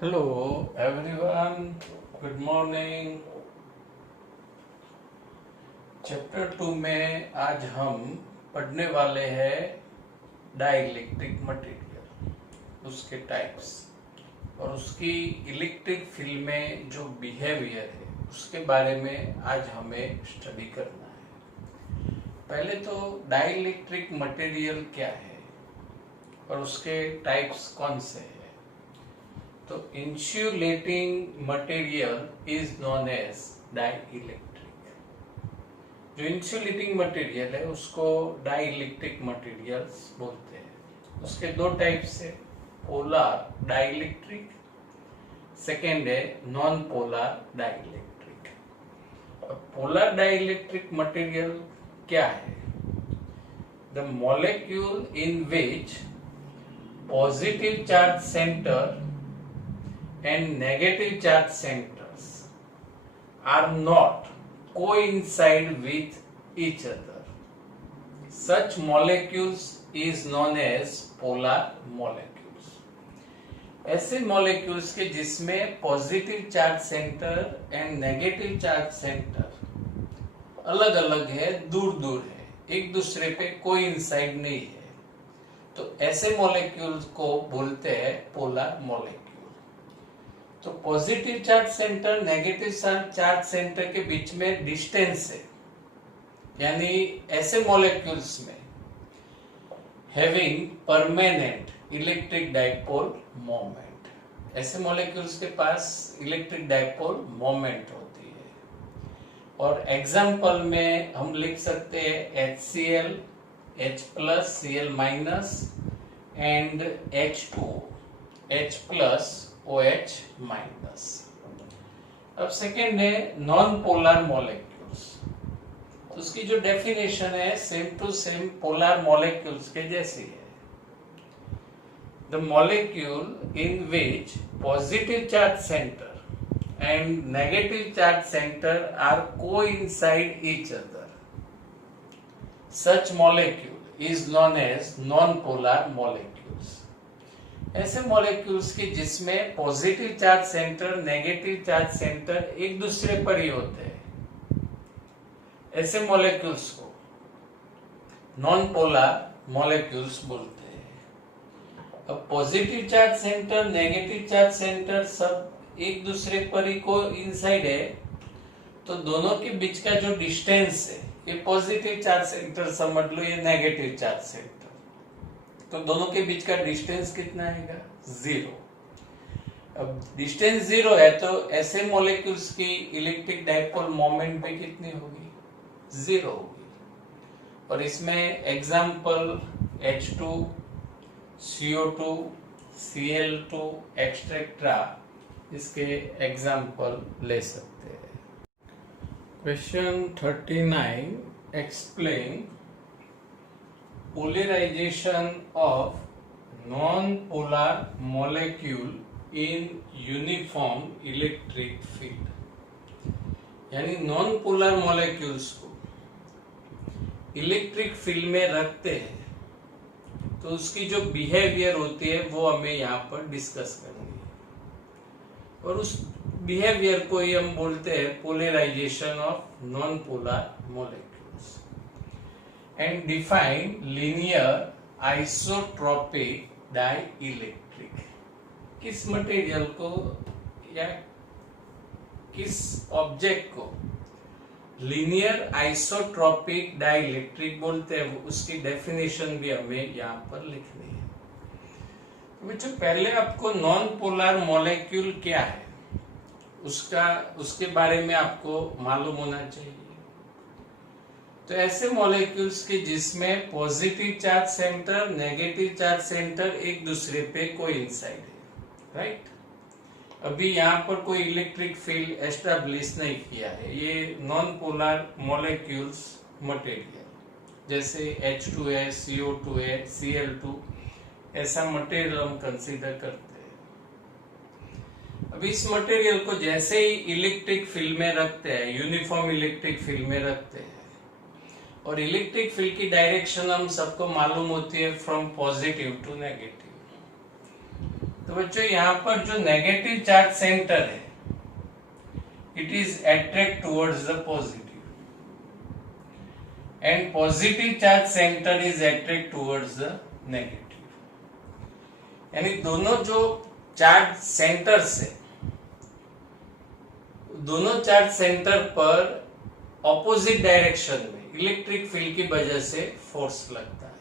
Hello everyone, good morning। Chapter 2 में आज हम पढ़ने वाले हैं डाइलेक्ट्रिक मटेरियल, उसके टाइप्स और उसकी इलेक्ट्रिक फील्ड में जो बिहेवियर है उसके बारे में आज हमें स्टडी करना है। पहले तो डाइलेक्ट्रिक मटेरियल क्या है और उसके टाइप्स कौन से हैं। तो insulating material is known as dielectric. जो इंसुलेटिंग मटेरियल है उसको डाइइलेक्ट्रिक मटेरियल्स बोलते हैं। उसके दो टाइप्स है, पोलर डाइइलेक्ट्रिक, सेकेंड है non polar dielectric. Polar dielectric material क्या है? The molecule in which positive charge centre and negative charge centers are not coincide with each other. Such molecules is known as polar molecules. ऐसे molecules के जिसमें positive charge centre and negative charge centre अलग अलग है, दूर दूर है, एक दूसरे पे कोइंसाइड नहीं है, तो ऐसे मोलेक्यूल्स को बोलते हैं पोलर मोलेक्यूल। तो positive charge centre negative charge centre के बीच में डिस्टेंस है, यानी ऐसे मॉलिक्यूल्स में having permanent electric dipole moment, ऐसे मॉलिक्यूल्स के पास इलेक्ट्रिक डाइपोल मोमेंट होती है। और एग्जांपल में हम लिख सकते हैं HCl, H+, Cl- and H2O, H+, OH-। अब सेकेंड है नॉन पोलर मॉलिक्यूल्स। तो उसकी जो डेफिनेशन है same to same polar molecules के जैसी है। The molecule in which positive charge centre and negative charge centre are coincide each other, such molecule is known as non polar molecules. ऐसे molecules की जिसमें positive charge centre negative charge centre एक दूसरे पर ही होते हैं, ऐसे मॉलिक्यूल्स को नॉन पोलर मॉलिक्यूल्स बोलते हैं। अब positive charge centre negative charge centre सब एक दूसरे पर ही को इनसाइड है, तो दोनों के बीच का जो डिस्टेंस है, ये पॉजिटिव चार्ज सेंटर समझ लो, ये नेगेटिव चार्ज सेंटर, तो दोनों के बीच का डिस्टेंस कितना आएगा? 0। अब डिस्टेंस 0 है तो ऐसे मॉलिक्यूल्स की इलेक्ट्रिक डाइपोल मोमेंट भी कितनी होगी? 0 होगी। और इसमें example H2, CO2, Cl2 etcetera, इसके एग्जांपल ले सकते हैं। Question 39, explain polarization of non-polar molecule in uniform electric field। यानी नॉन पोलर मॉलिक्यूल्स को इलेक्ट्रिक फील्ड में रखते हैं तो उसकी जो बिहेवियर होती है वो हमें यहाँ पर डिस्कस करनी है। और उस बिहेवियर को ही हम बोलते हैं polarisation of non polar molecules. And define linear isotropic dielectric. किस मटेरियल को या किस ऑब्जेक्ट को लीनियर आइसोट्रोपिक डाइइलेक्ट्रिक बोलते हैं, उसकी डेफिनेशन भी हमें यहाँ पर लिखनी है। तो बच्चों पहले आपको नॉन पोलर मॉलिक्यूल क्या है उसके बारे में आपको मालूम होना चाहिए। तो ऐसे मॉलिक्यूल्स के जिसमें positive charge centre negative charge centre एक दूसरे पे कोइंसाइड है, राइट। अभी यहाँ पर कोई इलेक्ट्रिक फील्ड एस्टेब्लिश नहीं किया है, ये नॉन पोलर मॉलिक्यूल्स मटेरियल जैसे H2 है, CO2 है, Cl2, ऐसा मटेरियल हम कंसीडर करते हैं। अब इस मटेरियल को जैसे ही इलेक्ट्रिक फील्ड में रखते हैं, यूनिफॉर्म इलेक्ट्रिक फील्ड में रखते हैं, और इलेक्ट्रिक फील्ड की डायरेक्शन हम सबको मालूम होती है फ्रॉम पॉजिटिव टू नेगेटिव। तो बच्चों यहाँ पर जो नेगेटिव चार्ज सेंटर है, it is attract towards the positive, and positive charge centre is attract towards the negative. यानी दोनों जो चार्ज सेंटर्स है, दोनों चार्ज सेंटर पर ऑपोजिट डायरेक्शन में इलेक्ट्रिक फील्ड की वजह से फोर्स लगता है।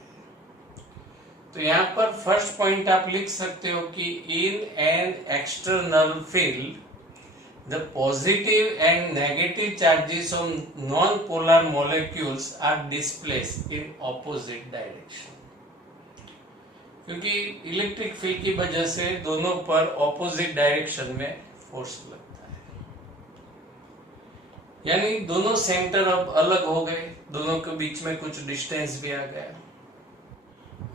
तो यहाँ पर फर्स्ट पॉइंट आप लिख सकते हो कि in an external field the positive and negative charges of non polar molecules are displaced in opposite direction. क्योंकि इलेक्ट्रिक फील्ड की वजह से दोनों पर ऑपोजिट डायरेक्शन में फोर्स लगता है, यानी दोनों सेंटर अब अलग हो गए, दोनों के बीच में कुछ डिस्टेंस भी आ गया।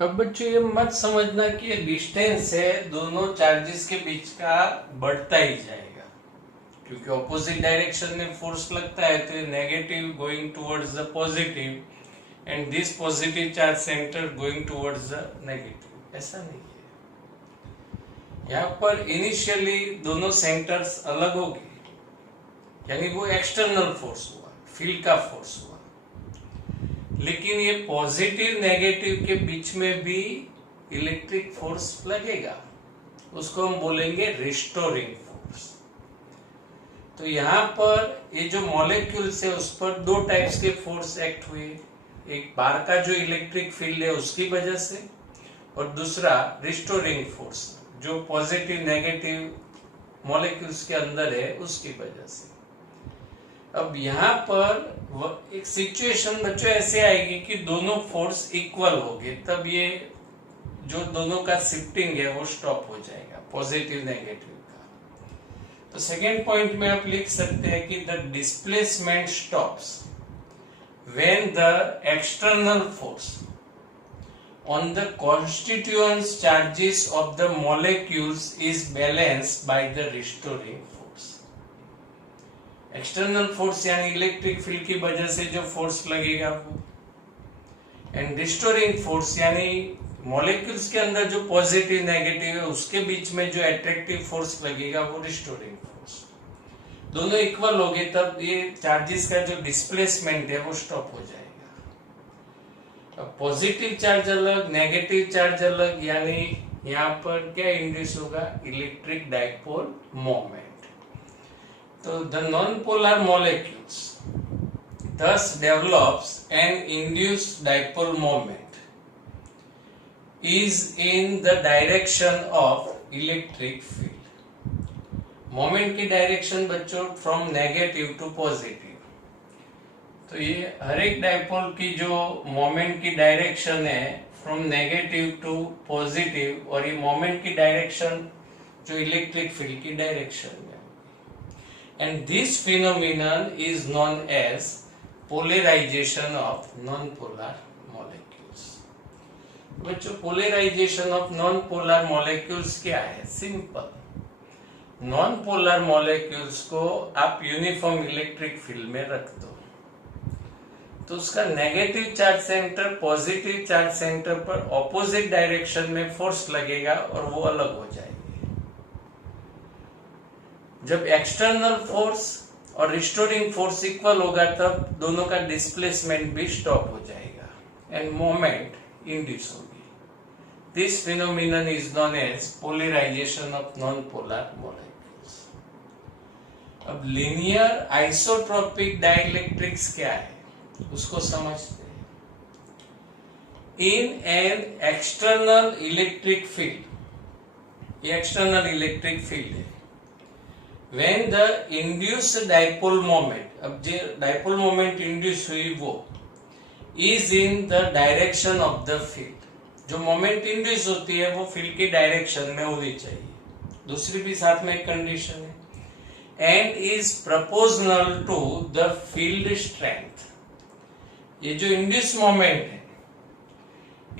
अब बच्चों ये मत समझना कि ये डिस्टेंस है दोनों चार्जेस के बीच का बढ़ता ही जाएगा, क्योंकि ऑपोजिट डायरेक्शन में फोर्स लगता है तो negative going towards the positive and this positive charge centre going towards the negative, ऐसा नहीं है। यहाँ पर इनिशियली दोनों सेंटर्स अलग हो गए, यानी वो एक्सटर्नल फोर्स हुआ, फील्ड का फोर्स हुआ, लेकिन ये पॉजिटिव नेगेटिव के बीच में भी इलेक्ट्रिक फोर्स लगेगा, उसको हम बोलेंगे रिस्टोरिंग फोर्स। तो यहाँ पर ये जो मॉलिक्यूल्स है उस पर दो टाइप्स के फोर्स एक्ट हुए, एक बाहर का जो इलेक्ट्रिक फील्ड है उसकी वजह से, और दूसरा रिस्टोरिंग फोर्स जो पॉजिटिव नेगेटिव मॉलिक्यूल्स के अंदर है उसकी वजह से। अब यहाँ पर एक सिचुएशन बच्चों ऐसे आएगी कि दोनों फोर्स इक्वल हो गए, तब ये जो दोनों का शिफ्टिंग है वो स्टॉप हो जाएगा, पॉजिटिव नेगेटिव का। तो सेकेंड पॉइंट में आप लिख सकते हैं कि the displacement stops when the external force on the constituent charges of the molecules is balanced by the restoring force। External force यानी इलेक्ट्रिक फील्ड की वजह से जो फोर्स लगेगा वो, एंड रिस्टोरिंग फोर्स यानी मॉलिक्यूल्स के अंदर जो पॉजिटिव नेगेटिव है उसके बीच में जो अट्रैक्टिव फोर्स लगेगा वो रिस्टोरिंग फोर्स। दोनों इक्वल हो गए तब ये चार्जेस का जो डिस्प्लेसमेंट है वो स्टॉप हो जाएगा। पॉजिटिव चार्ज अलग, नेगेटिव चार्ज अलग, यानी यहाँ पर क्या इंड्यूस होगा, इलेक्ट्रिक डाइपोल मोमेंट। तो the non polar molecules thus develops an induced dipole moment is in the direction of electric field। Moment की डायरेक्शन बच्चों फ्रॉम नेगेटिव टू पॉजिटिव। तो ये हर एक डाइपोल की जो मोमेंट की डायरेक्शन है फ्रॉम नेगेटिव टू पॉजिटिव, और ये मोमेंट की डायरेक्शन जो इलेक्ट्रिक फील्ड की डायरेक्शन में, and this phenomenon is known as polarisation of non polar molecules. बच्चों polarisation of non polar molecules क्या है, सिंपल, नॉन पोलर मॉलिक्यूल्स को आप यूनिफॉर्म इलेक्ट्रिक फील्ड में रख दो तो उसका negative charge centre positive charge centre पर ऑपोजिट डायरेक्शन में फोर्स लगेगा और वो अलग हो जाएगी। जब एक्सटर्नल फोर्स और रिस्टोरिंग फोर्स इक्वल होगा तब दोनों का डिस्प्लेसमेंट भी स्टॉप हो जाएगा एंड मोमेंट इंड्यूस होगी। This phenomenon is known as polarisation of non polar molecules. अब लीनियर आइसोट्रोपिक डाइलेक्ट्रिक्स क्या है उसको समझते हैं। In an external electric field, ये एक्सटर्नल इलेक्ट्रिक फील्ड है, when the induced dipole moment, अब जो डाइपोल मोमेंट इंड्यूस हुई वो is in the direction of the field, जो मोमेंट इंड्यूस होती है वो फील्ड की डायरेक्शन में होनी चाहिए। दूसरी भी साथ में एक कंडीशन है, and is proportional to the field strength. ये जो इंड्यूस मोमेंट है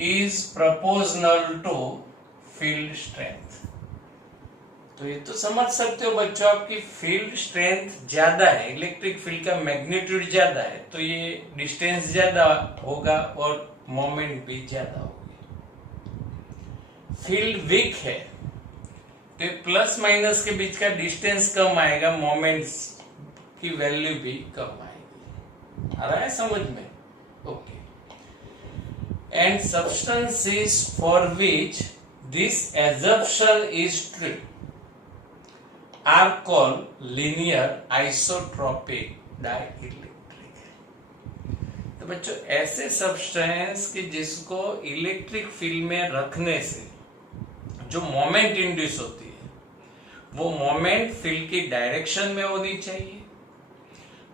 is proportional to field strength. तो ये तो समझ सकते हो बच्चों, आपकी फील्ड स्ट्रेंथ ज्यादा है, इलेक्ट्रिक फील्ड का मैग्नीट्यूड ज्यादा है, तो ये डिस्टेंस ज्यादा होगा और मोमेंट भी ज्यादा होगी। फील्ड वीक है प्लस माइनस के बीच का डिस्टेंस कम आएगा, मोमेंट्स की वैल्यू भी कम आएगी। आ रहा है समझ में? Okay. And substances for which this assumption is true are called linear isotropic dielectric। तो बच्चों, ऐसे सब्सटेंस कि जिसको इलेक्ट्रिक फील्ड में रखने से जो मोमेंट इंड्यूस होती है, वो मोमेंट फील्ड की डायरेक्शन में होनी चाहिए,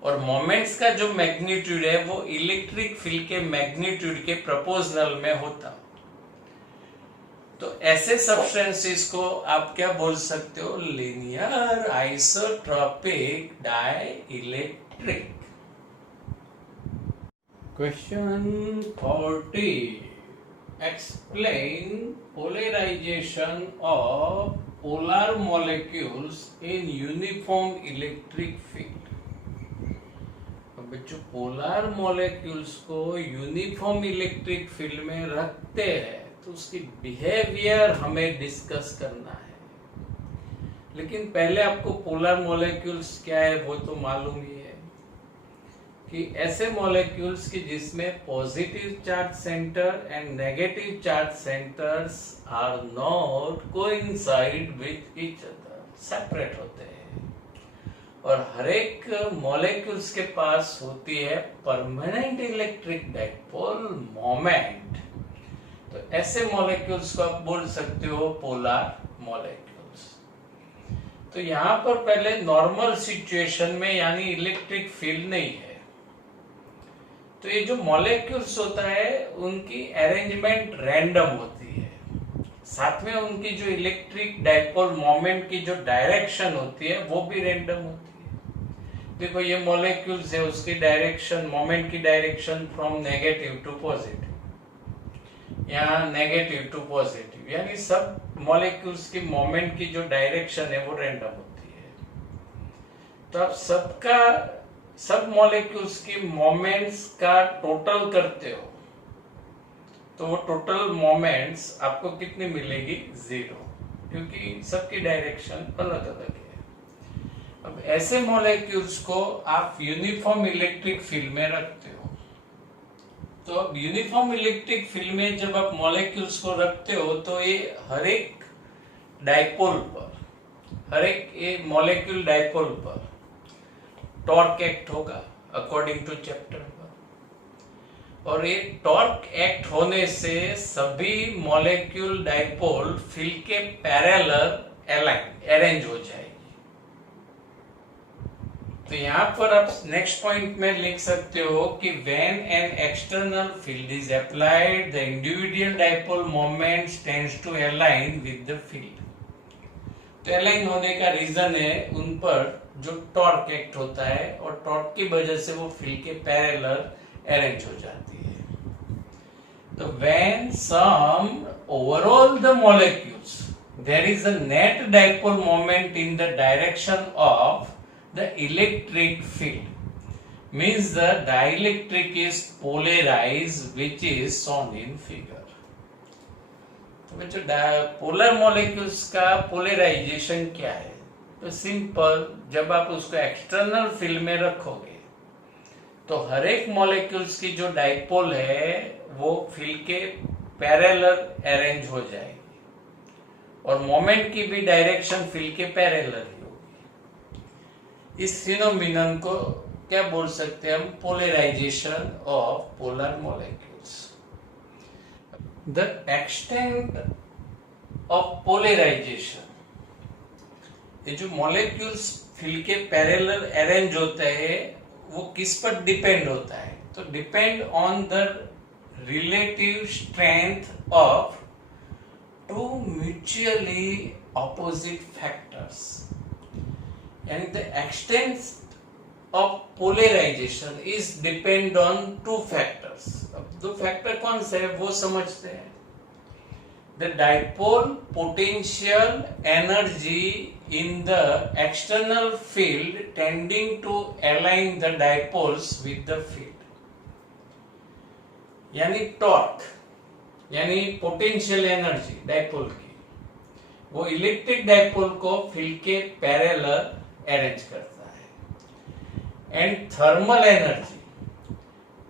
और मोमेंट्स का जो मैग्नीट्यूड है वो इलेक्ट्रिक फील्ड के मैग्नीट्यूड के प्रोपोर्शनल में होता। तो ऐसे सब्सटेंसेस को आप क्या बोल सकते हो? Linear isotropic dielectric. Question 40, explain polarization of polar molecules in uniform electric field. बच्चों, पोलर मॉलिक्यूल्स को यूनिफॉर्म इलेक्ट्रिक फील्ड में रखते हैं तो उसकी बिहेवियर हमें डिस्कस करना है। लेकिन पहले आपको पोलर मॉलिक्यूल्स क्या है वो तो मालूम ही है कि ऐसे मॉलिक्यूल्स की जिसमें positive charge centre and negative charge centres are not coincide with each other, separate होते हैं, और हर एक मॉलिक्यूल्स के पास होती है परमानेंट इलेक्ट्रिक डाइपोल मोमेंट। तो ऐसे मॉलिक्यूल्स को आप बोल सकते हो पोलर मॉलिक्यूल्स। तो यहां पर पहले नॉर्मल सिचुएशन में यानी इलेक्ट्रिक फील्ड नहीं है, तो ये जो मॉलिक्यूल्स होता है उनकी अरेंजमेंट रैंडम होती है, साथ में उनकी जो इलेक्ट्रिक डाइपोल मोमेंट की जो डायरेक्शन होती है वो भी रैंडम होती है। देखो, ये मॉलिक्यूल्स है, उसकी डायरेक्शन, मोमेंट की direction from negative to positive, यहाँ नेगेटिव टू पॉजिटिव, यानी सब मॉलिक्यूल्स की मोमेंट की जो डायरेक्शन है वो रैंडम होती है। तो आप सब मॉलिक्यूल्स की मोमेंट्स का टोटल करते हो तो वो टोटल मोमेंट्स आपको कितनी मिलेगी? 0, क्योंकि सबकी डायरेक्शन अलग अलग है। अब ऐसे मॉलिक्यूल्स को आप यूनिफॉर्म इलेक्ट्रिक फील्ड में रखते हो। तो अब यूनिफॉर्म इलेक्ट्रिक फील्ड में जब आप मॉलिक्यूल्स को रखते हो तो ये हर एक डाइपोल पर, हर एक मॉलिक्यूल डाइपोल पर टॉर्क एक्ट होगा अकॉर्डिंग टू चैप्टर पर, और ये टॉर्क एक्ट होने से सभी मॉलिक्यूल डाइपोल फील्ड के पैरेलल अरेंज हो जाएगी। तो यहाँ पर आप नेक्स्ट पॉइंट में लिख सकते हो कि when an external field is applied the individual dipole moments tends to align with the field. तो अलाइन होने का रीजन है उन पर जो टॉर्क एक्ट होता है, और टॉर्क की वजह से वो फील्ड के पैरेलल अरेंज हो जाती है। तो when sum overall the molecules there is a net dipole moment in the direction of the electric field means the dielectric is polarized, which is shown in figure। तो बच्चों, polar molecules का polarisation क्या है? तो simple, जब आप उसको external field में रखोगे तो हर एक मॉलिक्यूल्स की जो डाइपोल है वो फील्ड के पैरेलल अरेंज हो जाएगी, और मोमेंट की भी डायरेक्शन फील्ड के पैरेलल ही। इस फिनोमिनन को क्या बोल सकते हैं हम? Polarisation of polar molecules. The extent of polarisation, ये जो मॉलिक्यूल्स फील्ड के पैरेलल अरेंज होते हैं वो किस पर डिपेंड होता है? तो depend on the relative strength of two mutually opposite factors, यानी the extent of polarisation is depend on 2 factors. अब 2 फैक्टर कौन से है वो समझते हैं। The dipole potential energy in the external field tending to align the dipoles with the field, यानी torque, यानी पोटेंशियल एनर्जी डाइपोल की, वो इलेक्ट्रिक डाइपोल को फील्ड के पैरेलल अरेंज करता है। And thermal energy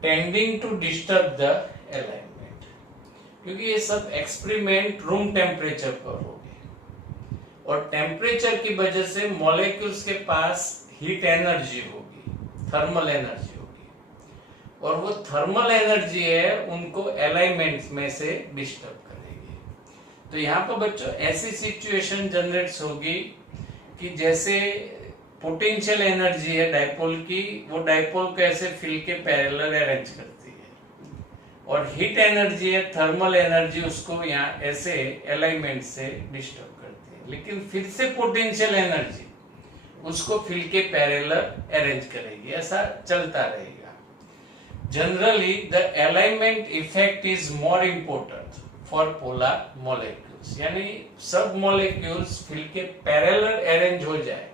tending to disturb the alignment, क्योंकि ये सब एक्सपेरिमेंट रूम टेम्परेचर पर हो गए और टेम्परेचर की वजह से मॉलिक्यूल्स के पास हीट एनर्जी होगी, थर्मल एनर्जी होगी, और वो थर्मल एनर्जी है उनको अलाइनमेंट में से डिस्टर्ब करेगी। तो यहाँ पर बच्चों ऐसी सिचुएशन जनरेट्स होगी कि जैसे पोटेंशियल एनर्जी है डाइपोल की, वो डाइपोल को ऐसे फील्ड के पैरेलल अरेंज करती है, और हीट एनर्जी है थर्मल एनर्जी उसको यहाँ ऐसे अलाइनमेंट से डिस्टर्ब करती है। लेकिन फिर से पोटेंशियल एनर्जी उसको फील्ड के पैरेलल अरेंज करेगी, ऐसा चलता रहेगा। Generally the alignment effect is more important for polar molecules, यानी सब मॉलिक्यूल्स फील्ड के पैरेलल अरेंज हो जाए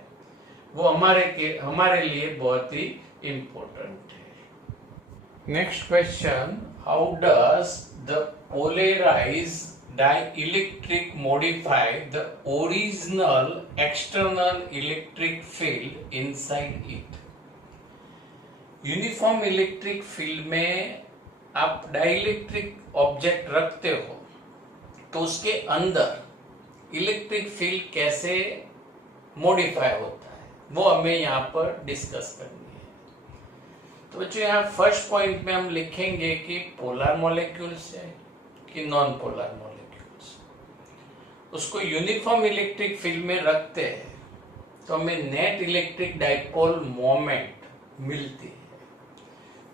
वो हमारे लिए बहुत ही इम्पोर्टेंट है। Next question, how does the polarized dielectric modify the original external electric field inside it? Uniform electric field में आप डाइलेक्ट्रिक ऑब्जेक्ट रखते हो तो उसके अंदर इलेक्ट्रिक फील्ड कैसे मॉडिफाई होता है वो हमें यहाँ पर डिस्कस करनी है। तो बच्चों यहाँ फर्स्ट पॉइंट में हम लिखेंगे कि पोलर मॉलिक्यूल्स है कि नॉन पोलर मॉलिक्यूल्स, उसको यूनिफॉर्म इलेक्ट्रिक फील्ड में रखते हैं तो हमें नेट इलेक्ट्रिक डाइपोल मोमेंट मिलती है।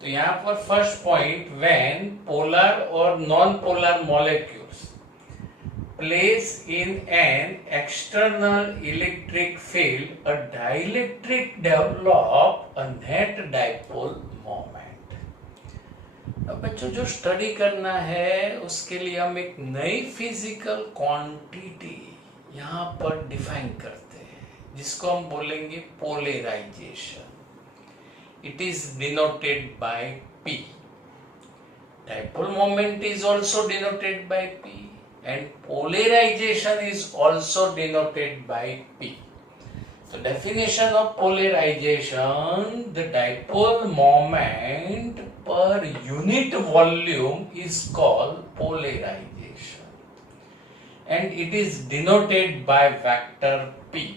तो यहाँ पर फर्स्ट पॉइंट, व्हेन पोलर और non polar molecules place in an external electric field a dielectric develop a net dipole moment. अब बच्चों जो स्टडी करना है उसके लिए हम एक नई फिजिकल क्वांटिटी यहाँ पर डिफाइन करते हैं जिसको हम बोलेंगे polarisation. It is denoted by P. Dipole moment is also denoted by P, and polarization is also denoted by P. So definition of polarization, the dipole moment per unit volume is called polarization, and it is denoted by vector P.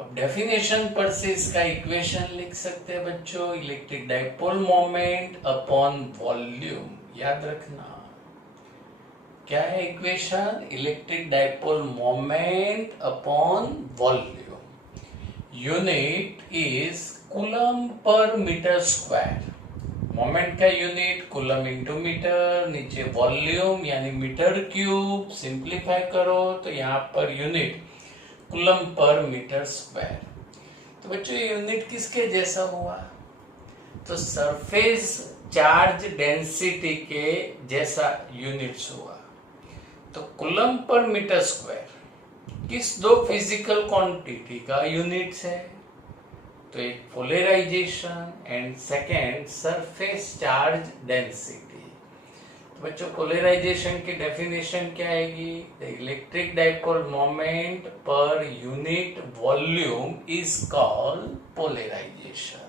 अब definition पर से इसका equation लिख सकते हैं बच्चों, electric dipole moment upon volume. याद रखना क्या है equation, electric dipole moment upon volume. Unit is coulomb per metre square, moment का यूनिट कूलम इंटू मीटर, नीचे वॉल्यूम यानी मीटर क्यूब, सिंप्लीफाई करो तो यहाँ पर unit coulomb per metre square. तो बच्चों ये यूनिट किसके जैसा हुआ, तो सरफेस चार्ज डेंसिटी के जैसा यूनिट्स हुआ। तो कूलम पर मीटर स्क्वायर किस दो फिजिकल क्वांटिटी का यूनिट्स है, तो एक polarization and second surface charge density. बच्चों पोलराइजेशन की डेफिनेशन क्या आएगी, the electric dipole moment per unit volume is called polarization.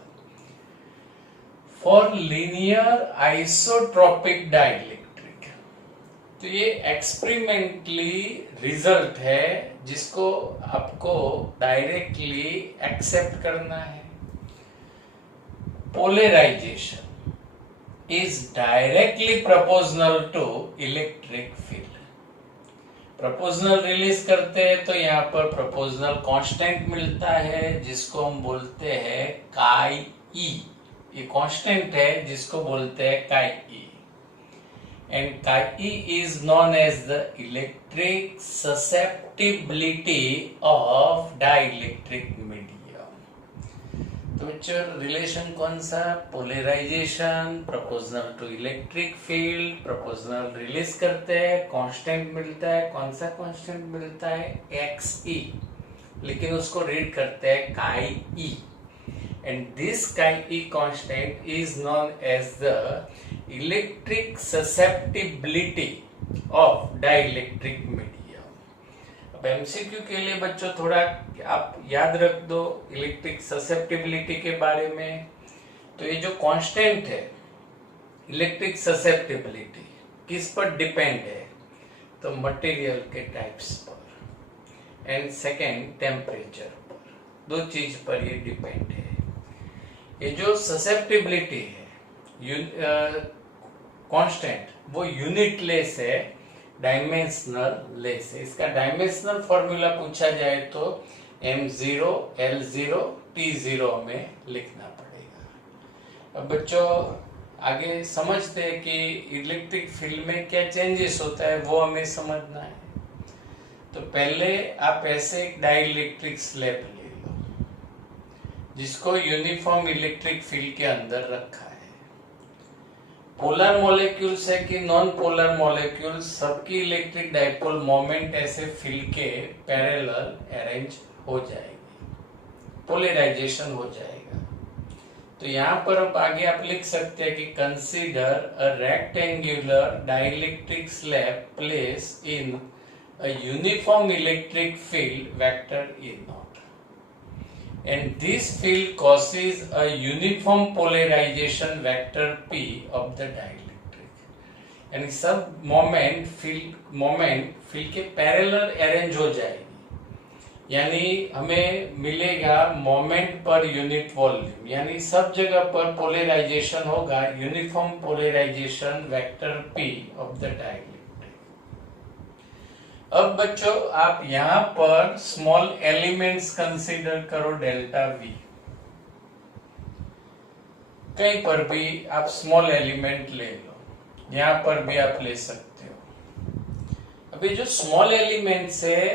For linear isotropic dielectric, तो ये एक्सपेरिमेंटली रिजल्ट है जिसको आपको डायरेक्टली एक्सेप्ट करना है। Polarization is directly proportional to electric field. Proportional release करते हैं तो यहाँ पर प्रोपोर्शनल कांस्टेंट मिलता है जिसको हम बोलते हैं काई ई। ये कांस्टेंट है जिसको बोलते हैं काई E, and chi E is known as the electric susceptibility of dielectric medium. तो बच्चों रिलेशन कौन सा, polarization proportional to electric field, proportional release करते हैं कांस्टेंट मिलता है। कौन सा कांस्टेंट मिलता है, एक्स ई, लेकिन उसको रीड करते हैं काई E, and this chi E constant is known as the electric susceptibility of dielectric medium. अब एमसीक्यू के लिए बच्चों थोड़ा आप याद रख दो इलेक्ट्रिक ससेप्टिबिलिटी के बारे में। तो ये जो कांस्टेंट है इलेक्ट्रिक ससेप्टिबिलिटी किस पर डिपेंड है, तो मटेरियल के टाइप्स पर एंड सेकेंड टेम्परेचर पर, दो चीज पर ये डिपेंड है। ये जो ससेप्टिबिलिटी है कांस्टेंट वो यूनिट लेस है, डायमेंशनल लेस है। इसका डायमेंशनल फॉर्मूला पूछा जाए तो m0 l0 t0 में लिखना पड़ेगा। अब बच्चों आगे समझते हैं कि इलेक्ट्रिक फील्ड में क्या चेंजेस होता है, वो हमें समझना है। तो पहले आप ऐसे एक डाइलेक्ट्रिक स्लैब ले लो जिसको यूनिफॉर्म इलेक्ट्रिक फील्ड के अंदर रखा है। पोलर मॉलिक्यूल्स है कि नॉन पोलर मॉलिक्यूल्स, सबकी इलेक्ट्रिक डाइपोल मोमेंट ऐसे फील्ड के पैरेलल अरेंज हो जाएगी, पोलराइजेशन हो जाएगा। तो यहाँ पर अब आगे आप लिख सकते हैं कि consider a rectangular dielectric slab place in a uniform electric field vector E not and this field causes a uniform polarization vector P of the dielectric, यानी सब मोमेंट फील्ड के पैरेलल अरेंज हो जाएगी, यानी हमें मिलेगा मोमेंट पर यूनिट वॉल्यूम, यानी सब जगह पर पोलराइजेशन होगा uniform polarization vector P of the dielectric. अब बच्चों आप यहां पर स्मॉल एलिमेंट्स कंसीडर करो डेल्टा V, कहीं पर भी आप स्मॉल एलिमेंट ले लो, यहां पर भी आप ले सकते हो। अभी जो स्मॉल एलिमेंट्स है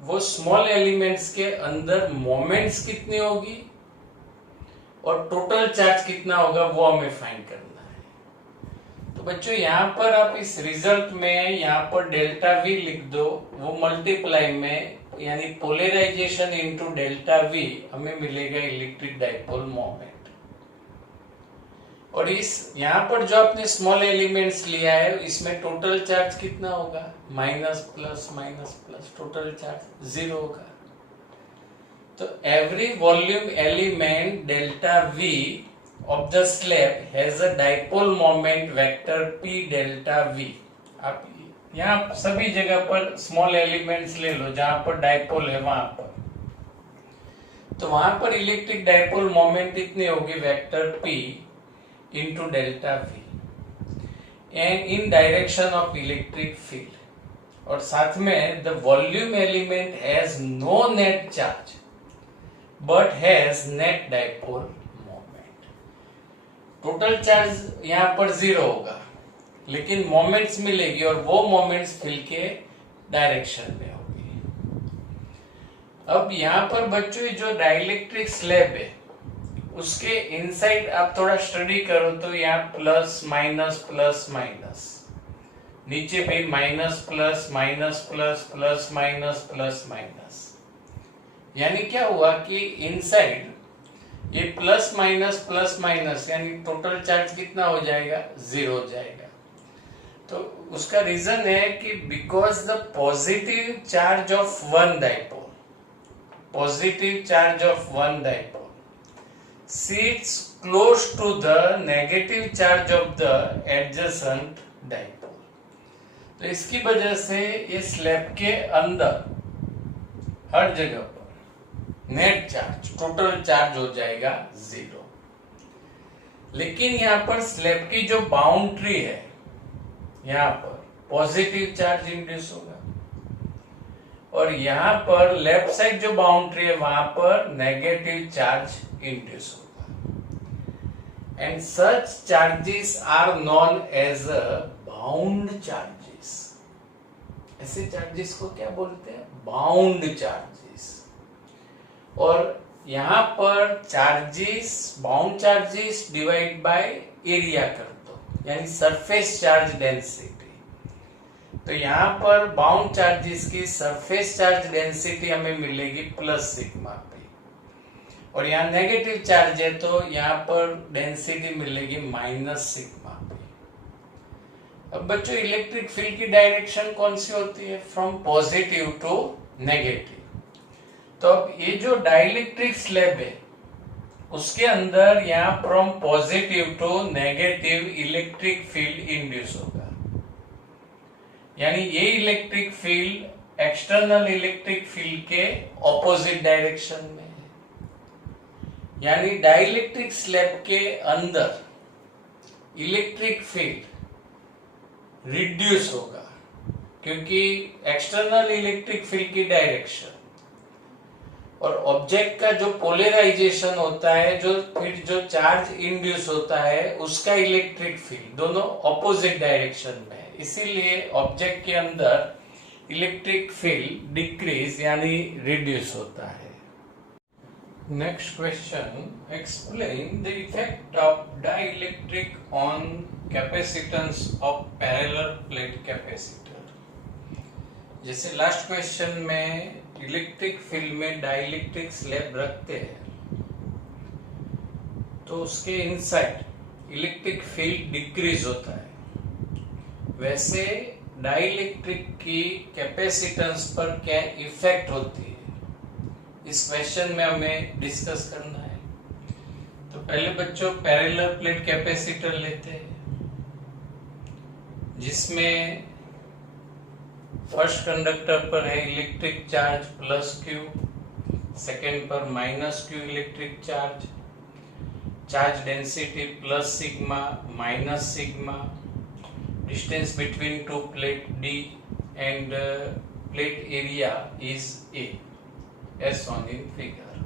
वो स्मॉल एलिमेंट्स के अंदर मोमेंट्स कितनी होगी और टोटल चार्ज कितना होगा वो हमें फाइंड करना है। तो बच्चों यहाँ पर आप इस रिजल्ट में यहाँ पर डेल्टा V लिख दो, वो मल्टीप्लाई में यानी पोलराइजेशन इनटू डेल्टा V हमें मिलेगा इलेक्ट्रिक डाइपोल मोमेंट। और इस यहाँ पर जो आपने स्मॉल एलिमेंट्स लिया है इसमें टोटल चार्ज कितना होगा, माइनस प्लस टोटल चार्ज 0 होगा। तो every volume element delta V of the slab has a dipole moment vector P delta V। आप यहाँ सभी जगह पर स्मॉल एलिमेंट्स ले लो जहां पर डाइपोल है वहां पर, तो वहां पर इलेक्ट्रिक डाइपोल मोमेंट इतनी होगी vector P into delta V and in direction of electric field. और साथ में the volume element has no net charge but has net dipole. Total charge यहाँ पर 0 होगा लेकिन मोमेंट्स मिलेगी और वो मोमेंट्स फील्ड के डायरेक्शन में होगी। अब यहाँ पर बच्चों जो डाइलेक्ट्रिक स्लैब है उसके इनसाइड आप थोड़ा स्टडी करो तो यहाँ प्लस माइनस, नीचे भी माइनस, यानी क्या हुआ कि इनसाइड ये प्लस माइनस यानी टोटल चार्ज कितना हो जाएगा, 0 हो जाएगा। तो उसका रीजन है कि because the positive charge of one dipole sits close to the negative charge of the adjacent dipole। तो इसकी वजह से ये स्लैब के अंदर हर जगह पर नेट चार्ज टोटल चार्ज हो जाएगा 0। लेकिन यहाँ पर स्लैब की जो बाउंड्री है यहाँ पर पॉजिटिव चार्ज इंड्यूस होगा और यहाँ पर लेफ्ट साइड जो बाउंड्री है वहां पर नेगेटिव चार्ज इंड्यूस होगा and such charges are known as a bound charges. ऐसे चार्जेस को क्या बोलते हैं, बाउंड चार्जेस। और यहाँ पर charges bound charges divide by area कर दो यानी सरफेस चार्ज डेंसिटी। तो यहाँ पर बाउंड चार्जेस की सरफेस चार्ज डेंसिटी हमें मिलेगी प्लस सिग्मा पे और यहाँ नेगेटिव चार्ज है तो यहाँ पर डेंसिटी मिलेगी माइनस सिग्मा पे। अब बच्चों इलेक्ट्रिक फील्ड की डायरेक्शन कौन सी होती है? From positive to negative. तो अब ये जो डाइलेक्ट्रिक स्लैब है उसके अंदर यहाँ from positive to negative electric field induce होगा, यानी ये electric field external electric field के ऑपोजिट डायरेक्शन में है। यानी डाइलेक्ट्रिक स्लैब के अंदर इलेक्ट्रिक फील्ड रिड्यूस होगा, क्योंकि एक्सटर्नल इलेक्ट्रिक फील्ड की डायरेक्शन और ऑब्जेक्ट का जो पोलराइजेशन होता है, जो चार्ज इंड्यूस होता है, उसका इलेक्ट्रिक फील्ड दोनों ऑपोजिट डायरेक्शन में है। इसीलिए ऑब्जेक्ट के अंदर इलेक्ट्रिक फील्ड डिक्रीज यानी रिड्यूस होता है। Next question, explain the effect of dielectric on capacitance of parallel plate capacitor. जैसे लास्ट क्वेश्चन में इलेक्ट्रिक फील्ड में डाइलेक्ट्रिक स्लैब रखते हैं तो उसके इनसाइड इलेक्ट्रिक फील्ड डिक्रीज होता है, वैसे डाइलेक्ट्रिक की कैपेसिटेंस पर क्या इफेक्ट होती है, इस क्वेश्चन में हमें डिस्कस करना है। तो पहले बच्चों पैरेलल प्लेट कैपेसिटर लेते हैं, जिसमें फर्स्ट कंडक्टर पर है electric charge plus Q, second पर minus Q electric charge, charge density plus sigma minus sigma, distance between two plate d and plate area is A as shown in figure।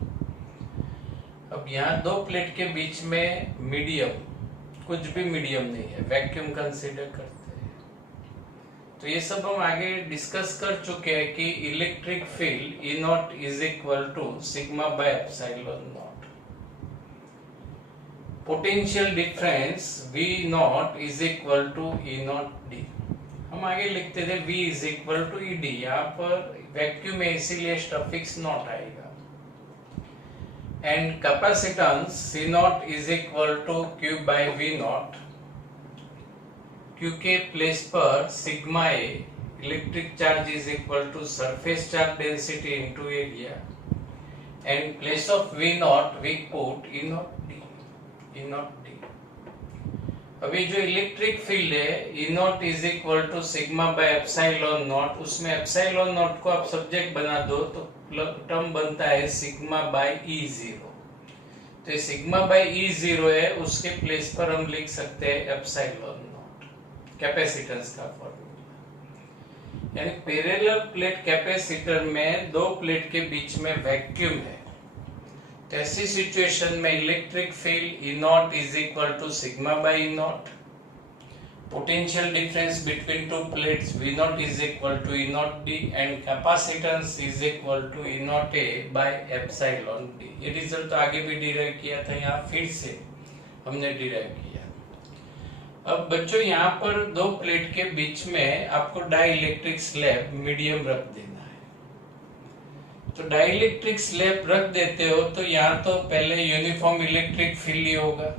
अब यहाँ दो plate के बीच में medium, कुछ भी medium नहीं है, वैक्यूम कंसीडर करते हैं। तो ये सब हम आगे डिस्कस कर चुके हैं कि electric field E naught is equal to sigma by epsilon naught. Potential difference V naught is equal to E naught D। हम आगे लिखते थे V is equal to E D, यहाँ पर वैक्यूम है इसीलिए सफिक्स नॉट आएगा। And capacitance C naught is equal to Q by V naught. Q के प्लेस पर sigma A electric charge is equal to surface charge density into area, and place of V naught we put E naught D। अभी जो electric field है E naught is equal to sigma by epsilon naught, उसमें epsilon naught को आप subject बना दो तो term बनता है सिग्मा बाय E0। तो सिग्मा बाय E0 है, उसके प्लेस पर हम लिख सकते हैं एप्सिलॉन नॉट, कैपेसिटेंस का फॉर्मूला। यानी पैरेलल प्लेट कैपेसिटर में दो प्लेट के बीच में वैक्यूम है, तो ऐसी सिचुएशन में electric field E naught is equal to sigma by E naught, potential difference between two plates V naught is equal to E naught D, and capacitance is equal to E naught A by epsilon D। ये result तो आगे भी derive किया था, यहाँ फिर से हमने डिराइव किया। अब बच्चों यहाँ पर दो प्लेट के बीच में आपको डाइलेक्ट्रिक स्लैब मीडियम रख देना है। तो डाइलेक्ट्रिक स्लैब रख देते हो तो यहाँ तो पहले यूनिफॉर्म इलेक्ट्रिक फील्ड ही होगा।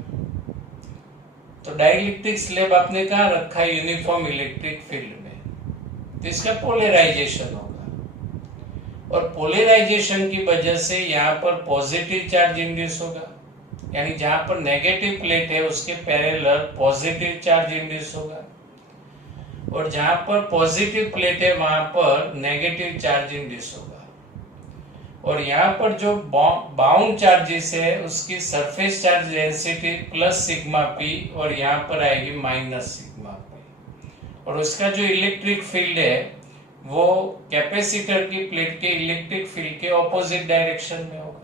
तो डाइलेक्ट्रिक स्लैब आपने कहाँ रखा है? यूनिफॉर्म इलेक्ट्रिक फील्ड में, तो इसका पोलराइजेशन होगा, और पोलराइजेशन की वजह से यहाँ पर पॉजिटिव चार्ज इंड्यूस होगा, यानी जहां पर नेगेटिव प्लेट है उसके पैरेलल पॉजिटिव चार्ज इंड्यूस होगा, और जहां पर पॉजिटिव प्लेट है वहां पर नेगेटिव चार्ज इंड्यूस होगा। और यहाँ पर जो बाउंड चार्जेस है उसकी surface charge density plus sigma P, और यहाँ पर आएगी माइनस सिग्मा पी, और उसका जो इलेक्ट्रिक फील्ड है वो कैपेसिटर की प्लेट के इलेक्ट्रिक फील्ड के ऑपोजिट डायरेक्शन में होगा।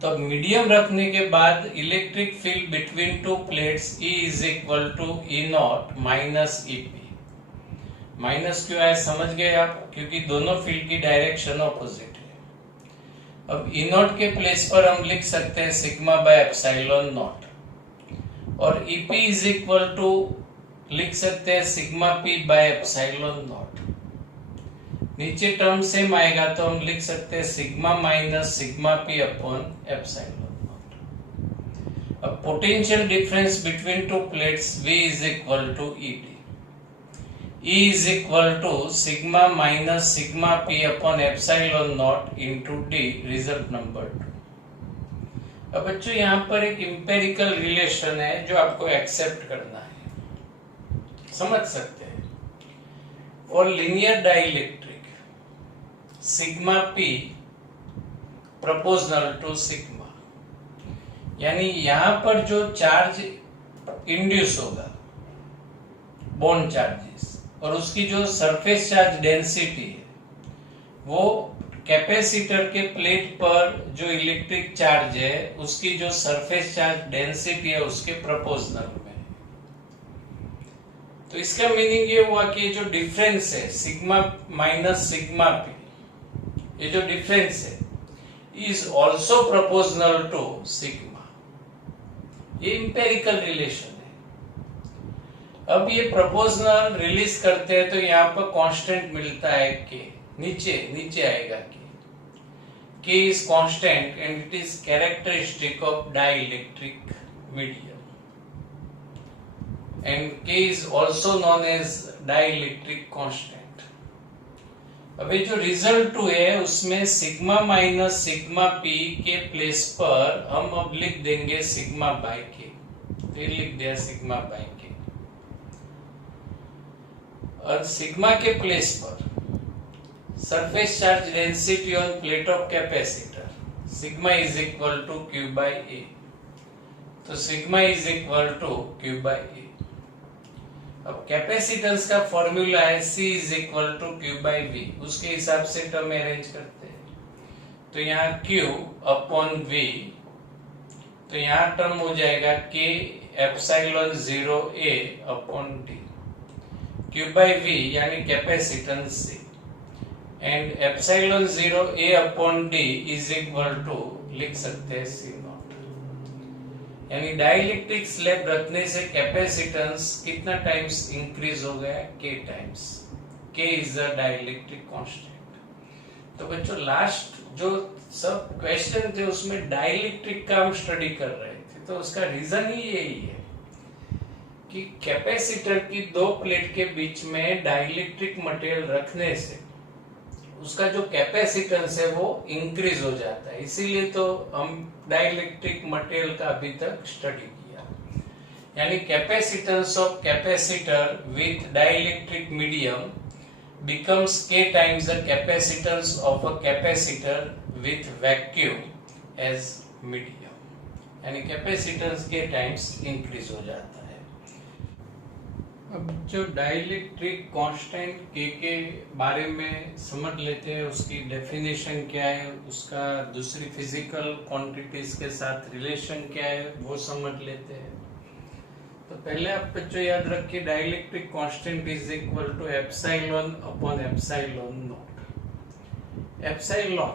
तो मीडियम रखने के बाद electric field between two plates E is equal to E naught minus EP। Minus क्यों आया समझ गए आप? क्योंकि दोनों फील्ड की डायरेक्शन ऑपोजिट है। अब E नॉट के प्लेस पर हम लिख सकते हैं सिग्मा बाय एप्सिलॉन नॉट, और EP इज इक्वल टू लिख सकते हैं sigma P by epsilon naught. नीचे टर्म सेम आएगा तो हम लिख सकते हैं sigma minus sigma P upon epsilon naught. अब potential difference between two plates V is equal to ED. E is equal to sigma minus sigma P upon epsilon naught into D, result number 2. अब बच्चों यहाँ पर एक empirical relation है जो आपको accept करना है, समझ सकते हैं. For linear dielectric sigma P proportional to sigma, यानी यहां पर जो चार्ज इंड्यूस होगा बॉन्ड चार्जेस और उसकी जो सरफेस चार्ज डेंसिटी है वो कैपेसिटर के प्लेट पर जो इलेक्ट्रिक चार्ज है उसकी जो सरफेस चार्ज डेंसिटी है उसके प्रोपोर्शनल में. तो इसका मीनिंग ये हुआ कि जो डिफरेंस है सिग्मा माइनस सिग्मा P, ये जो डिफरेंस है is also proportional to sigma. ये इंपेरिकल रिलेशन है. अब ये प्रोपोर्शनल रिलीज करते हैं तो यहाँ पर कांस्टेंट मिलता है के, नीचे आएगा K is constant and it is characteristic of dielectric medium and K is also known as dielectric constant. अभी जो रिजल्ट 2 है उसमें सिग्मा माइनस सिग्मा P के प्लेस पर हम अब लिख देंगे सिग्मा बाई के. तो ये लिख दिया सिग्मा बाई के. और सिग्मा के प्लेस पर surface charge density on plate of capacitor sigma is equal to Q by A. तो sigma is equal to Q by A. अब कैपेसिटेंस का फॉर्मूला है C is equal to Q by V. उसके हिसाब से term arrange करते हैं. तो यहाँ Q अपॉन V, तो यहाँ टर्म हो जाएगा K epsilon 0A upon D. Q by V यानी capacitance C and epsilon 0A upon D is equal to लिख सकते हैं C नॉट. यानी डाइलेक्ट्रिक स्लैब रखने से कैपेसिटेंस कितना टाइम्स इंक्रीज हो गया, K times. K is the dielectric constant. तो बच्चों लास्ट जो सब क्वेश्चन थे उसमें डाइलेक्ट्रिक का हम स्टडी कर रहे थे, तो उसका रीजन ही यही है कि कैपेसिटर की दो प्लेट के बीच में डाइलेक्ट्रिक मटेरियल रखने से उसका जो कैपेसिटेंस है वो इंक्रीज हो जाता है. इसीलिए तो हम डाइलेक्ट्रिक मटेरियल का अभी तक स्टडी किया. यानी capacitance of capacitor with dielectric medium becomes K times the capacitance of a capacitor with vacuum as medium. यानी कैपेसिटेंस K टाइम्स इंक्रीज हो जाता है. अब जो डाइलेक्ट्रिक कांस्टेंट K के बारे में समझ लेते हैं, उसकी डेफिनेशन क्या है, उसका दूसरी फिजिकल क्वांटिटीज के साथ रिलेशन क्या है वो समझ लेते हैं. तो पहले आप बच्चों याद रखिए dielectric constant is equal to epsilon upon epsilon naught. Epsilon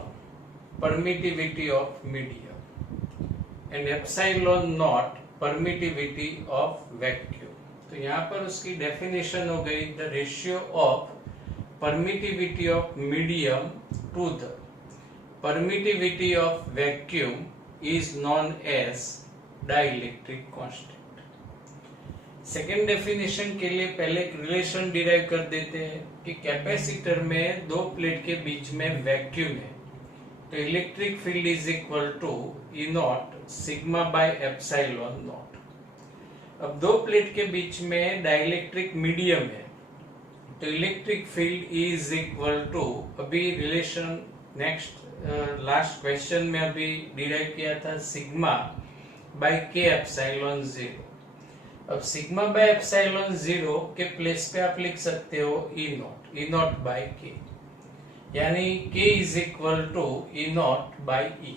permittivity of medium and epsilon naught permittivity of vacuum. तो यहाँ पर उसकी डेफिनेशन हो गई the ratio of permittivity of medium to the permittivity of vacuum is known as dielectric constant. Second definition के लिए पहले एक रिलेशन डिराइव कर देते हैं कि कैपेसिटर में दो प्लेट के बीच में वैक्यूम है, तो electric field is equal to E naught sigma by epsilon naught. अब दो प्लेट के बीच में डाइलेक्ट्रिक मीडियम है तो electric field is equal to, अभी रिलेशन नेक्स्ट लास्ट क्वेश्चन में अभी डिराइव किया था, सिग्मा बाय K एप्सिलॉन 0. अब सिग्मा बाय एप्सिलॉन 0 के प्लेस पे आप लिख सकते हो E नॉट बाय K. यानी K is equal to E naught by E.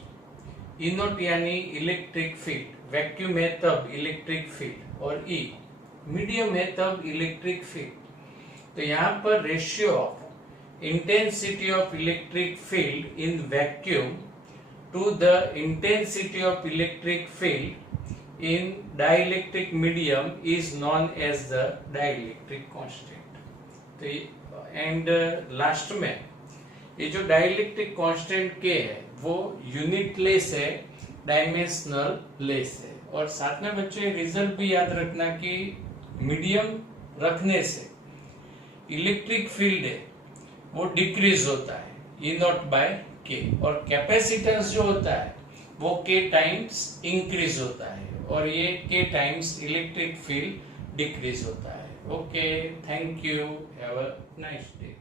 E naught यानी इलेक्ट्रिक फील्ड, वैक्यूम है तब इलेक्ट्रिक फील्ड, और E मीडियम है तब इलेक्ट्रिक फील्ड. तो यहाँ पर ratio of intensity of electric field in vacuum to the intensity of electric field in dielectric medium is known as the dielectric constant. तो and last में ये जो dielectric constant K है वो यूनिट लेस है, डायमेंशनल लेस है, और साथ में बच्चों ये रिजल्ट भी याद रखना कि मीडियम रखने से इलेक्ट्रिक फील्ड है वो डिक्रीज होता है ई नॉट बाय के, और कैपेसिटेंस जो होता है वो के टाइम्स इंक्रीज होता है और ये के टाइम्स इलेक्ट्रिक फील्ड डिक्रीज होता है। Okay, thank you, have a nice day.